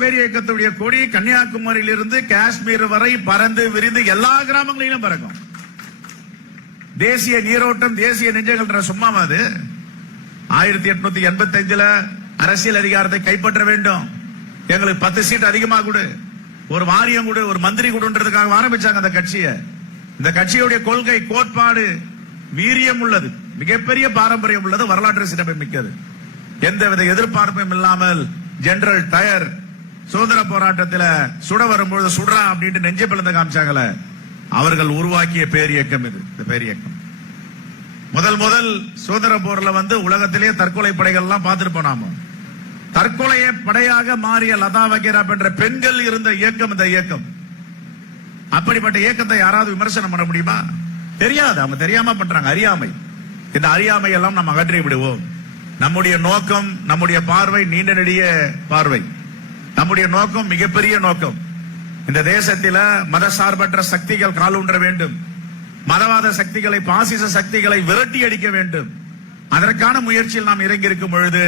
பேர் இயக்கத்துடைய கொடி கன்னியாகுமரியிலிருந்து காஷ்மீர் வரை பறந்து விரிந்து எல்லா கிராமங்களிலும் பறக்கும். தேசிய நீரோட்டம், தேசிய நெஞ்சங்கள் சும்மாவா அது? 1885 அரசியல் அதிகாரத்தை கைப்பற்ற வேண்டும், எங்களுக்கு 10 சீட் அதிகமா கொடு, ஒரு வாரியம் கொடு, ஒரு மந்திரி கொடுன்றதுக்காக ஆரம்பிச்சாங்க அந்த கட்சியை. இந்த கட்சியுடைய கொள்கை, கோட்பாடு வீரியம் உள்ளது, மிகப்பெரிய பாரம்பரியம் உள்ளது, வரலாற்று சிறப்பு மிக்கது. எந்தவித எதிர்பார்ப்பும் இல்லாமல் ஜெனரல் டயர் சுதந்திர போராட்டத்தில் சுட வரும்பொழுது சுடுறா அப்படின்ட்டு நெஞ்சை பிளந்து காமிச்சாங்கல, அவர்கள் உருவாக்கிய பேரியக்கம் இது. இந்த பேரியக்கம் முதல் சுதந்திர போர்ல உலகத்திலேயே தற்கொலை படைகள் எல்லாம் பார்த்துட்டு போனாம, தற்கொலையை படையாக மாறிய லதா வகேரா என்ற பெண்கள் இருந்த இயக்கம் இந்த இயக்கம். அப்படிப்பட்ட இயக்கத்தை யாராவது விமர்சனம் பண்ண முடியுமா? தெரியாது, அவங்க தெரியாம பண்றாங்க, அறியாமை. இந்த அறியாமை எல்லாம் நாம் அகற்றி விடுவோம். நம்முடைய நோக்கம், நம்முடைய பார்வை நீண்ட நெடிய பார்வை, நம்முடைய நோக்கம் மிகப்பெரிய நோக்கம். இந்த தேசத்தில மதசார்பற்ற சக்திகள் காலூன்ற வேண்டும், மதவாத சக்திகளை, பாசிச சக்திகளை விரட்டி அடிக்க வேண்டும். அதற்கான முயற்சியில் நாம் இறங்கி இருக்கும் பொழுது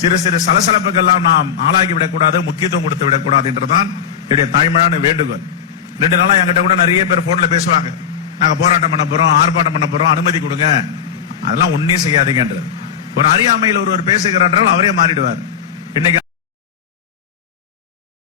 சிறு சிறு சலசலப்புகள்லாம் நாம் ஆளாகி விடக்கூடாது, முக்கியத்துவம் கொடுத்து விடக்கூடாது என்றுதான் என்னுடைய தாய்மொழியான வேண்டுகோள். 2 நாளா என்கிட்ட கூட நிறைய பேர் போன்ல பேசுவாங்க, நாங்க போராட்டம் பண்ண போறோம், ஆர்ப்பாட்டம் பண்ண போறோம், அனுமதி கொடுங்க. அதெல்லாம் ஒன்னும் செய்யாதீங்கன்றது. ஒரு அறியாமையில் ஒருவர் பேசுகிறார், அவரே மாறிடுவார்.